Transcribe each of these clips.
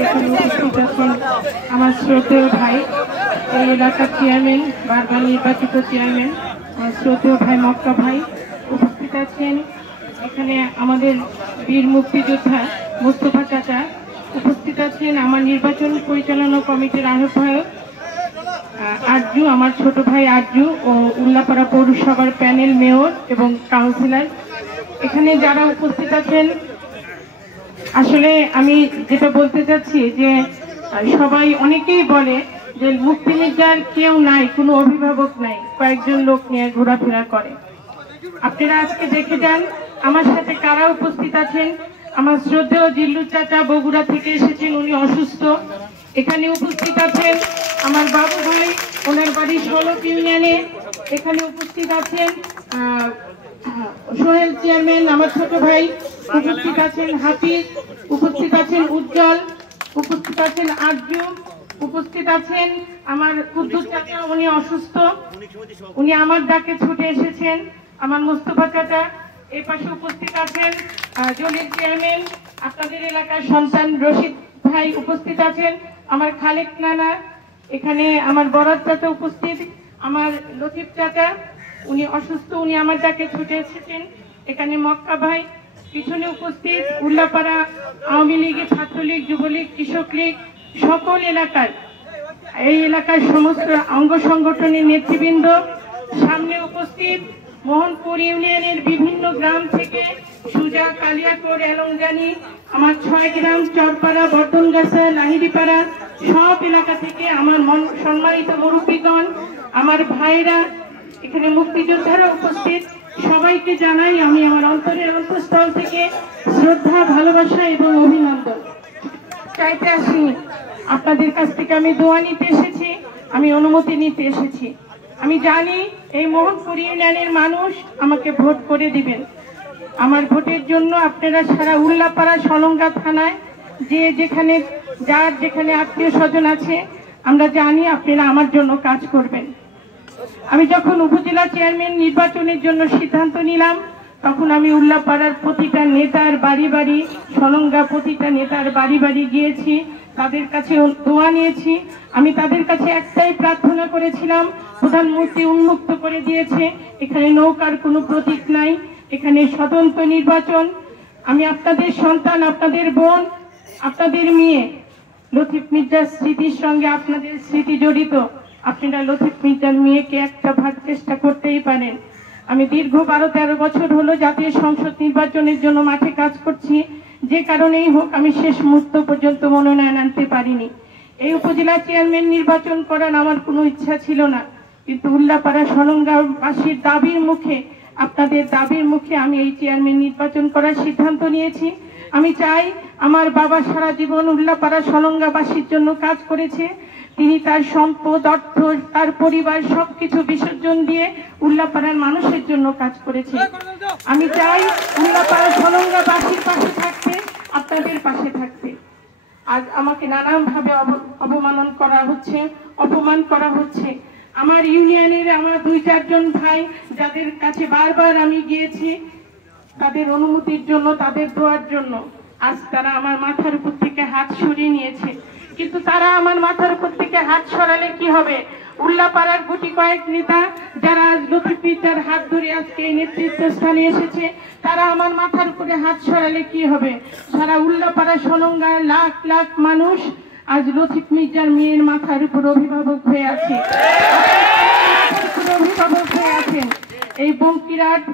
এখানে উপস্থিত আছেন আমার শ্রদ্ধেয় ভাই, এই এলাকার চেয়ারম্যান, বারবার নির্বাচিত চেয়ারম্যান আমার শ্রদ্ধেয় ভাই মক্কা ভাই উপস্থিত আছেন। এখানে আমাদের বীর মুক্তিযোদ্ধা মোস্তফা চাচা উপস্থিত আছেন। আমার নির্বাচন পরিচালনা কমিটির আহ্বায়ক আরজু, আমার ছোট ভাই আরজু ও উল্লাপাড়া পৌরসভার প্যানেল মেয়র এবং কাউন্সিলর এখানে যারা উপস্থিত আছেন। আসলে আমি যেটা বলতে চাচ্ছি যে সবাই অনেকেই বলে যে মুক্তিযোদ্ধার কেউ নাই, কোনো অভিভাবক নাই, কয়েকজন লোক নিয়ে ঘোরাফেরা করে। আপনারা আজকে দেখে যান আমার সাথে কারা উপস্থিত আছেন। আমার শ্রদ্ধেয় জিল্লু চাচা বগুড়া থেকে এসেছেন, উনি অসুস্থ। এখানে উপস্থিত আছেন আমার বাবু ভাই, ওনার বাড়ি 16 ইউনিয়নে। এখানে উপস্থিত আছেন সোহেল চেয়ারম্যান, আমার ছোট ভাই উপস্থিত আছেন হাফিজ, উপস্থিত আছেন উজ্জ্বল, উপস্থিত আছেন আরজু, উপস্থিত আছেন আমার কুদ্দুস চাচা, উনি অসুস্থ, উনি আমার ডাকে ছুটে এসেছেন। আমার মোস্তফা চাচা এই পাশে উপস্থিত আছেন জলিল চেয়ারম্যান, আপনাদের এলাকার সন্তান রশিদ ভাই উপস্থিত আছেন। আমার খালেক নানা, এখানে আমার বরাত চাচা উপস্থিত, আমার লতিফ চাচা উনি অসুস্থ, উনি আমার ডাকে ছুটে এসেছেন। এখানে মক্কা ভাই পিছনে উপস্থিত, উল্লাপাড়া আওয়ামী লীগ, ছাত্রলীগ, যুবলীগ, কৃষক লীগ সকল এলাকার এই এলাকার সমস্ত অঙ্গ সংগঠনের নেতৃবৃন্দ সামনে উপস্থিত। মোহনপুর ইউনিয়নের বিভিন্ন গ্রাম থেকে সুজা, কালিয়াকোর, এলংজানি, আমার 6 গ্রাম চরপাড়া, বর্ধনগাছা, লাহিড়িপাড়া সব এলাকা থেকে আমার সম্মানিত মুরব্বীগণ, আমার ভাইরা, এখানে মুক্তিযোদ্ধারা উপস্থিত, সবাইকে জানাই আমি আমার অন্তরের অন্তঃস্থল থেকে শ্রদ্ধা, ভালোবাসা এবং অভিনন্দন। চাইতে আসিনি, আপনাদের কাছ থেকে আমি দোয়া নিতে এসেছি, আমি অনুমতি নিতে এসেছি। আমি জানি এই মোহনপুর ইউনিয়নের মানুষ আমাকে ভোট করে দিবেন। আমার ভোটের জন্য আপনারা সারা উল্লাপাড়া সলঙ্গা থানায় যে যেখানে যার যেখানে আত্মীয় স্বজন আছে, আমরা জানি আপনারা আমার জন্য কাজ করবেন। আমি যখন উপজেলা চেয়ারম্যান নির্বাচনের জন্য সিদ্ধান্ত নিলাম, তখন আমি উল্লাপাড়ার প্রতিটা নেতার বাড়ি বাড়ি, সলঙ্গা প্রতিটা নেতার বাড়ি বাড়ি গিয়েছি, তাদের কাছে দোয়া নিয়েছি। আমি তাদের কাছে একটাই প্রার্থনা করেছিলাম, প্রধানমন্ত্রী উন্মুক্ত করে দিয়েছে, এখানে নৌকার কোনো প্রতীক নাই, এখানে স্বতন্ত্র নির্বাচন। আমি আপনাদের সন্তান, আপনাদের বোন, আপনাদের মেয়ে, লতিফ মির্জার স্মৃতির সঙ্গে আপনাদের স্মৃতি জড়িত। আপনারা লতিফ মির্জার মেয়েকে একটা ভাগ চেষ্টা করতেই পারেন। আমি দীর্ঘ 12-13 বছর হলো জাতীয় সংসদ নির্বাচনের জন্য মাঠে কাজ করছি, যে কারণেই হোক আমি শেষ মুহূর্ত পর্যন্ত মনোনয়ন আনতে পারিনি। এই উপজেলা চেয়ারম্যান নির্বাচন করার আমার কোনো ইচ্ছা ছিল না, কিন্তু উল্লাপাড়া সলঙ্গাবাসীর দাবির মুখে, আপনাদের দাবির মুখে আমি এই চেয়ারম্যান নির্বাচন করার সিদ্ধান্ত নিয়েছি। আমি চাই, আমার বাবা সারা জীবন উল্লাপাড়া সলঙ্গাবাসীর জন্য কাজ করেছে, তিনি তার সম্পদ, অর্থ, তার পরিবার সবকিছু বিসর্জন দিয়ে উল্লাপাড়ার মানুষের জন্য কাজ করেছে। আমি চাই উল্লাপাড়া সলঙ্গাবাসীর পাশে থাকতে, আপনাদের পাশে থাকতে। আজ আমাকে নানানভাবে অপমান করা হচ্ছে। আমার ইউনিয়নের আমার 2-4 জন ভাই যাদের কাছে বারবার আমি গিয়েছি তাদের অনুমতির জন্য, তাদের দোয়ার জন্য, আজ তারা আমার মাথার উপর থেকে হাত সরিয়ে নিয়েছে। কিন্তু তারা আমার মাথার উপর থেকে হাত সরালে কি হবে? উল্লাপাড়ার গুটি কয়েক নেতা যারা লতিফ মির্জার হাত ধরে আজকে এই নেতৃত্ব স্থানে এসেছে, তারা আমার মাথার উপরে হাত সরালে কি হবে? সারা উল্লাপাড়া সলঙ্গায় লাখ লাখ মানুষ আজ লতিফ মির্জার মেয়ের মাথার উপর অভিভাবক হয়ে আছে, অভিভাবক হয়ে আছেন। এই বঙ্কিরাট,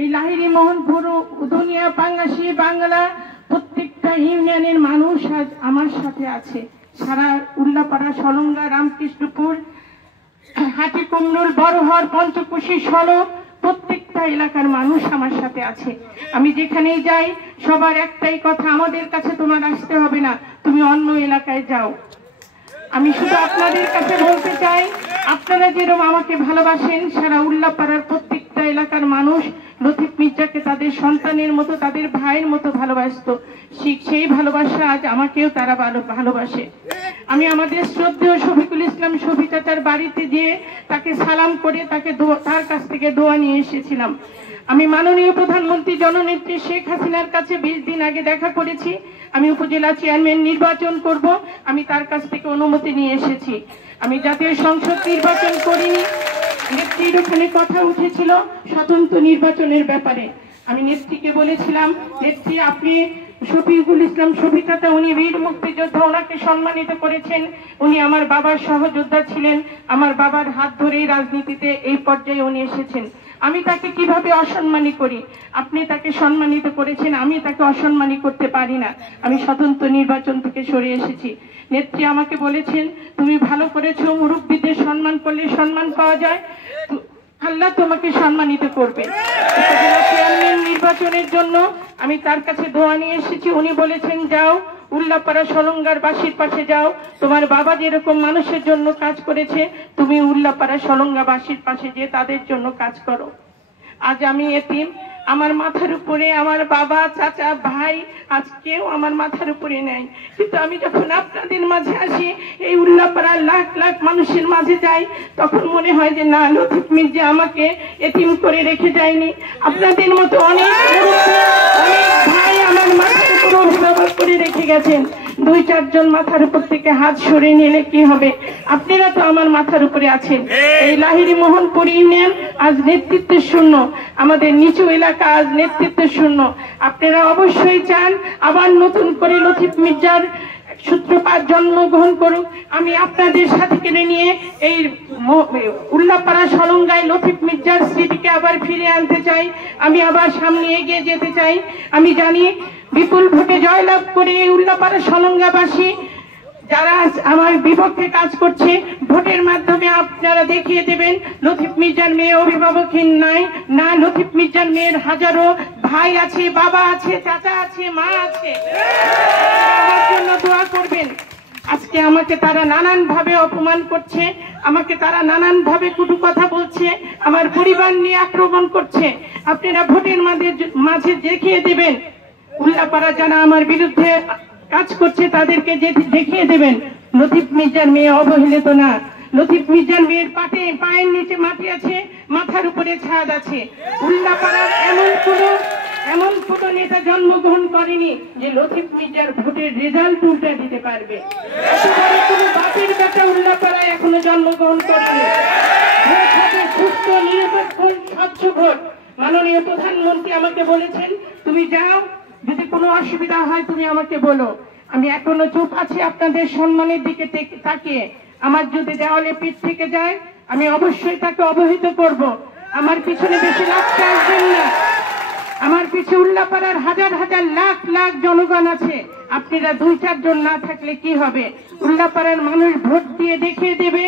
এই লাহিড়ি, মোহনপুর, উদনিয়া, পাঙ্গাসি, বাংলা প্রত্যেকটা ইউনিয়নের মানুষ আজ আমার সাথে আছে। সারা উল্লাপাড়া, সলঙ্গা, রামকৃষ্ণপুর, হাটি কুমরুল, বড়হর, পঞ্চকুশি, সড়ক প্রত্যেকটা এলাকার মানুষ আমার সাথে আছে। আমি যেখানেই যাই সবার একটাই কথা, আমাদের কাছে তোমার আসতে হবে না, তুমি অন্য এলাকায় যাও। আমি শুধু আপনাদের কাছে বলতে চাই, আপনারা যেরকম আমাকে ভালোবাসেন, সারা উল্লাপাড়ার প্রত্যেকটা এলাকার মানুষ লতিফ মির্জাকে তাদের সন্তানের মতো, তাদের ভাইয়ের মতো ভালোবাসতো, সেই ভালোবাসা আজ আমাকেও তারা ভালোবাসে। আমি আমাদের শ্রদ্ধেয় শফিকুল ইসলাম শফি চাচার বাড়িতে গিয়ে তাকে সালাম করে তার কাছ থেকে দোয়া নিয়ে এসেছিলাম। আমি মাননীয় প্রধানমন্ত্রী জননেত্রী শেখ হাসিনার কাছে 20 দিন আগে দেখা করেছি। আমি উপজেলা চেয়ারম্যান নির্বাচন করব, আমি তার কাছ থেকে অনুমতি নিয়ে এসেছি। আমি জাতীয় সংসদ নির্বাচন করিনি। নেত্রীর ওখানে কথা উঠেছিল স্বতন্ত্র নির্বাচনের ব্যাপারে। আমি নেত্রীকে বলেছিলাম, নেত্রী আপনি শফিকুল ইসলাম শফি চাচা উনি বীর মুক্তিযোদ্ধা, ওনাকে সম্মানিত করেছেন, উনি আমার বাবার সহযোদ্ধা ছিলেন, আমার বাবার হাত ধরেই রাজনীতিতে এই পর্যায়ে উনি এসেছেন। আমি তাকে কিভাবে অসম্মানী করি? আপনি তাকে সম্মানিত করেছেন, আমি তাকে অসম্মানী করতে পারি না। আমি স্বতন্ত্র নির্বাচন থেকে সরে এসেছি। নেত্রী আমাকে বলেছেন, তুমি ভালো করেছো, মুরব্বীদের সম্মান করলে সম্মান পাওয়া যায়, আল্লাহ তোমাকে সম্মানিত করবে। চেয়ারম্যান নির্বাচনের জন্য আমি তার কাছে দোয়া নিয়ে এসেছি। উনি বলেছেন, যাও উল্লাপাড়া সলঙ্গার বাসীর পাশে যাও, তোমার বাবা যেরকম মানুষের জন্য কাজ করেছে তুমি উল্লাপাড়া সলঙ্গা বাসীর পাশে যে তাদের জন্য কাজ করো। আজ আমি এতিম, আমার মাথার উপরে আমার বাবা চাচা ভাই আজ কেউ আমার মাথার উপরে নেই, কিন্তু আমি যখন আপনাদের মাঝে আসি, এই উল্লাপাড়ার লাখ লাখ মানুষের মাঝে যাই, তখন মনে হয় যে না, লতিফ মির্জা আমাকে এতিম করে রেখে যায়নি। আপনাদের মতো অনেক ভাই আমার মাথার উপর অভিভাবক করে রেখে গেছেন। 2-4 জন মাথার উপর থেকে হাত সরিয়ে নিলে কি হবে? আপনারা তো আমার মাথার উপরে আছেন। এই লাহিড়ী মোহনপুর ইউনিয়ন আজ নেতৃত্ব শূন্য, আমাদের নিচু এলাকা আজ নেতৃত্ব শূন্য। আপনারা অবশ্যই চান আবার নতুন করে লতিফ মির্জার সূত্রপাত জন্মগ্রহণ করুক। আমি আপনাদের সাথে কিনে নিয়ে এই উল্লাপাড়া সলঙ্গায় লতিফ মির্জার স্মৃতিকে আবার ফিরে আনতে চাই। আমি আবার সামনে এগিয়ে যেতে চাই। আমি জানি বিপুল ভোটে জয়লাভ করে এই উল্লাপাড়া সলঙ্গাবাসী যারা আমার বিপক্ষে কাজ করছে, ভোটের মাধ্যমে আপনারা দেখিয়ে দেবেন লতিফ মির্জার মেয়ে অভিভাবকহীন নাই না, লতিফ মির্জার মেয়ের হাজারো ভাই আছে, বাবা আছে, চাচা আছে, মা আছে। আমার জন্য দোয়া করবেন। আজকে আমাকে তারা নানান ভাবে অপমান করছে, আমাকে তারা নানান ভাবে কটু কথা বলছে, আমার পরিবার নিয়ে আক্রমণ করছে। আপনারা ভোটের মাঝে দেখিয়ে দেবেন উল্লাপাড়া যারা আমার বিরুদ্ধে কাজ করছে তাদেরকে দেখিয়ে দেবেন লতিফ মির্জার মেয়ে অবহেলিত না। লতিফ মির্জার মেয়ের পায়ের নিচে মাটি আছে, মাথার উপরে ছাদ আছে। উল্লাপাড়ার এমন কোন নেতা জন্মগ্রহণ করেনি যে লতিফ মির্জার ভোটের রেজাল্ট উল্টা দিতে পারবে। কোন বাপের বেটা উল্লাপাড়ায় এখনো জন্মগ্রহণ করেনি। ভোট হবে সুস্থ, নিরপেক্ষ, স্বচ্ছ ভোট। মাননীয় প্রধানমন্ত্রী আমাকে বলেছেন, তুমি যাও, যদি কোনো অসুবিধা হয় তুমি আমাকে বলো। আমি এখনো চুপ আছি আপনাদের সম্মানের দিকে তাকিয়ে। আমার যদি দেওয়ালে পিঠ থেকে যায় আমি অবশ্যই তাকে অবহিত করব। আমার পিছনে বেশি লাগতে আসবেন না। আমার পিছে উল্লাপাড়ার হাজার হাজার লাখ লাখ জনগণ আছে। আপনারা 2-4 জন না থাকলে কি হবে? উল্লাপাড়ার মানুষ ভোট দিয়ে দেখিয়ে দেবে।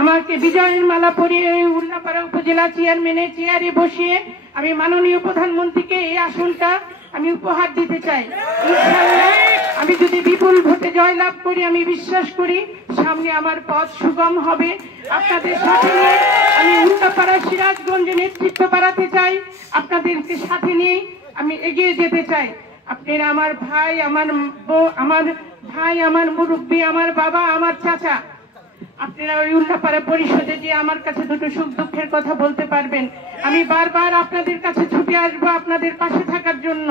আমাকে বিজয়ের মালা পরিয়ে উল্লাপাড়া উপজেলা চেয়ারম্যানের চেয়ারে বসিয়ে আমি মাননীয় প্রধানমন্ত্রীকে এই আসনটা আমি উপহার দিতে চাই। ইনশাআল্লাহ আমি যদি বিপুল ভোটে জয়লাভ করি, আমি বিশ্বাস করি সামনে আমার পথ সুগম হবে। আপনাদের সাথে নিয়ে আমি উল্লাপাড়া সিরাজগঞ্জে নেতৃত্ব বাড়াতে চাই। আপনাদেরকে সাথে নিয়ে আমি এগিয়ে যেতে চাই। আপনারা আমার ভাই, আমার মুরব্বী, আমার বাবা, আমার চাচা। আপনারা ওই উল্লাপাড়া পরিষদে যে আমার কাছে দুটো সুখ দুঃখের কথা বলতে পারবেন। আমি বারবার আপনাদের কাছে ছুটে আসবো আপনাদের পাশে থাকার জন্য।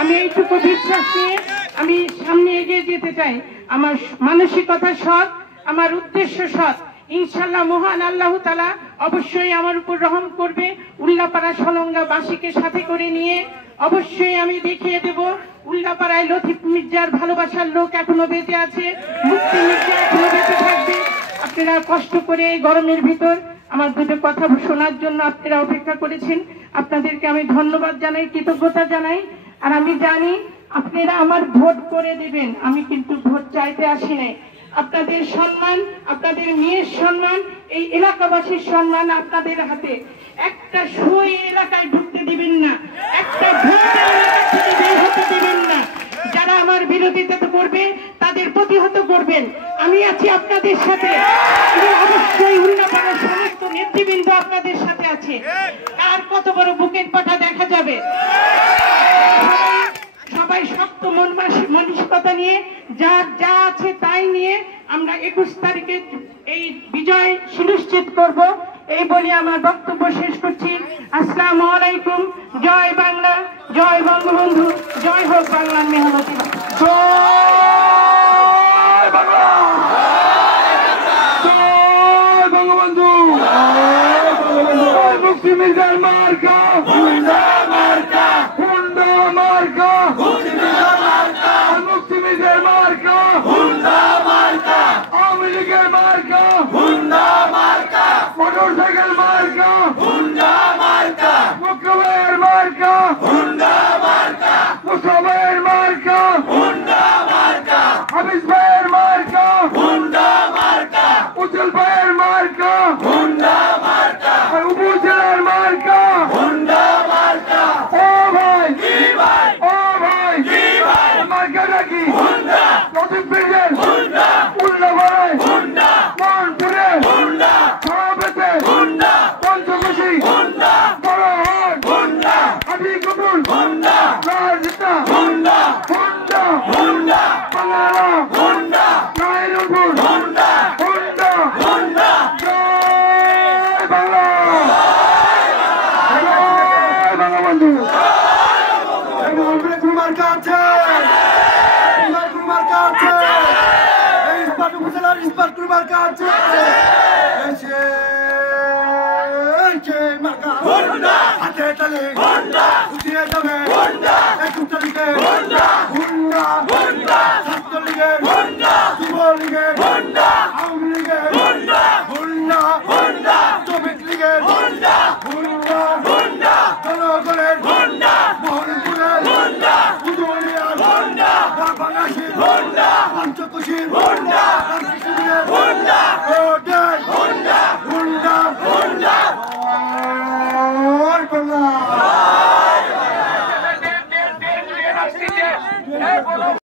আমি এইটুকু বিশ্বাস নিয়ে আমি সামনে এগিয়ে যেতে চাই। আমার মানসিকতা সৎ, আমার উদ্দেশ্য সৎ। ইনশাআল্লাহ মহান আল্লাহ তাআলা অবশ্যই আমার উপর রহম করবে। উল্লাপাড়া সলঙ্গাবাসীকে সাথে করে নিয়ে অবশ্যই আমি দেখিয়ে দেব উল্লাপাড়ায় লতিফ মির্জার ভালোবাসার লোক এখনো বেঁচে আছে, মুক্তি মির্জা এখনো বেঁচে থাকবে। আপনারা কষ্ট করে এই গরমের ভিতর আমার দুটো কথা শোনার জন্য আপনারা অপেক্ষা করেছেন। আপনাদেরকে আমি ধন্যবাদ জানাই, কৃতজ্ঞতা জানাই। আর আমি জানি আপনারা আমার ভোট করে দিবেন। আমি কিন্তু ভোট চাইতে আসি নাই। আপনাদের সম্মান, আপনাদের মেয়ের সম্মান, এই এলাকাবাসীর সম্মান আপনাদের হাতে। একটা সুই এলাকায় ঢুকতে দিবেন না, একটা ভোট এলাকা থেকে বের হতে দিবেন না। যারা আমার বিরোধিতা করবে তাদের প্রতিহত করবেন। আমি আছি আপনাদের সাথে। অবশ্যই উল্লাপাড়ার সমস্ত নেতৃবৃন্দ আপনাদের সাথে আছে। কার কত বড় বুকের পাটা দেখা যাবে। সবাই শক্ত মন মানসিকতা নিয়ে, যার যা আছে তাই নিয়ে আমরা সুনিশ্চিত করব। এই বলে আমার বক্তব্য শেষ করছি। আসসালামু আলাইকুম। জয় বাংলা, জয় বঙ্গবন্ধু, জয় হোক বাংলার মেহনতি। জয় বাংলা, জয় বঙ্গবন্ধু, মুক্তি মির্জার মার্কা, হুন্ডা মার্কা, হুন্ডা মার্কা, মুক্তি মির্জার মার্কা, হুন্ডা মার্কা, আওয়ামী লীগের মার্কা, হুন্ডা মার্কা, মোটরসাইকেল মার্কা, হুন্ডা মার্কা, মুখ্যমন্ত্রীর মার্কা, হুন্ডা মার্কা, মুসলমানের মার্কা, হুন্ডা মার্কা, হাফিজ ভাইয়ের মার্কা, হুন্ডা মার্কা, উজ্জ্বল ভাইয়ের মার্কা, হুন্ডা মার্কা, উপজেলার মার্কা, হুন্ডা মার্কা। ও ভাই কি ভাই, ও ভাই কি ভাই, মার্কা নাকি হুন্ডা, নতুন ব্রিজের হুন্ডা, উল্লাপাড়ায় হুন্ডা, মনপুরে হুন্ডা, সমাবেশে হুন্ডা, পঞ্চকোশী হুন্ডা, বড়হাট হুন্ডা, হাটিকুপুর হুন্ডা, রাজশাহী হুন্ডা, হুন্ডা হুন্ডা, বাংলা হুন্ডা, নাইরুপুর হুন্ডা, হুন্ডা হুন্ডা। জয় বাংলা, জয় বঙ্গবন্ধু। কুমার কাছে কুমার কাছে ইস্পাত উপজেলার ইস্পাত কুমার কাছে হাতে তালে উঠিয়ে যাবে একটা লিগে হুন্ডা, ছাত্রলীগের যুবলীগের আওয়ামী লীগের হুন্ডা, শ্রমিক লীগের হুন্ডা, জনগণের